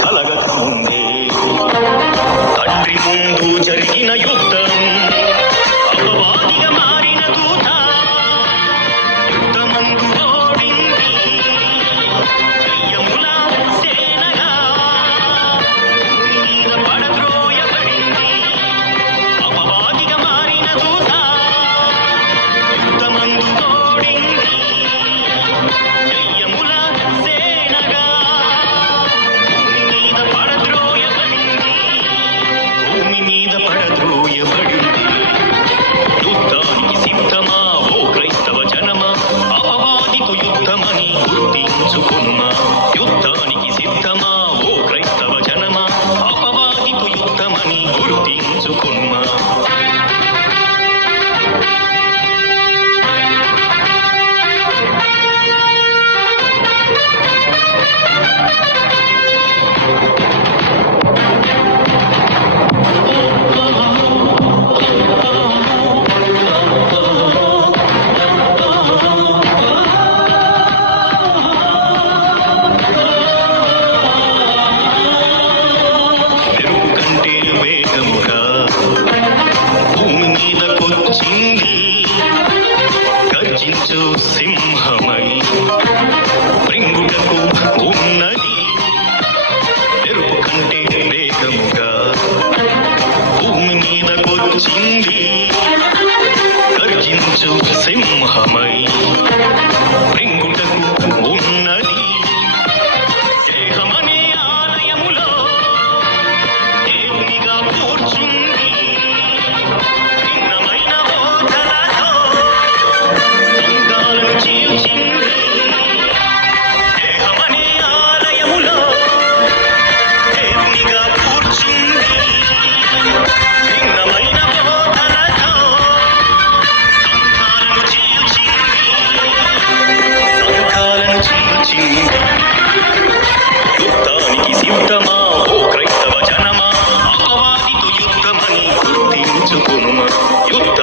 కలగక ముందే తండ్రి ముందు జరిగిన యుద్ధం అపవాదిగా మారిన దూత యుద్ధమందు ఓడింది దయ్యముల సేనగా భూమి మీద పడద్రోయబడింది అపవాదిగా మారిన దూత యుద్ధమందు ఓడింది దయ్యముల సేనగా భూమి మీద పడద్రోయబడింది యుద్ధానికి సిద్ధమా ఓ క్రైస్తవ జనమా అపవాదితో యుద్ధమని గుర్తించుకున్నా యుద్ధానికి సిద్ధమా ఓ క్రైస్తవ జనమా అపవాదితో యుద్ధమని గుర్తించుకున్నా భూమి మీదకొచ్చింది గర్జించు సింహమై మృంగుటకు ఉన్నది మెరుపు కంటే వేగముగా భూమి మీదకొచ్చింది గర్జించు సింహమై మృంగుటకు ఉన్నది దేహమనే ఆలయములో దేవునిగా కూర్చుంది భిన్నమైన బోధనతో సంఘాలను చీల్చింది దేహమనే ఆలయములో దేవునిగా కూర్చుంది భిన్నమైన బోధనతో సంఘాలను చీల్చింది యుద్ధానికి సిద్ధమా ఓ క్రైస్తవ జనమా అపవాదితో యుద్ధమని గుర్తించుకున్న యుద్ధ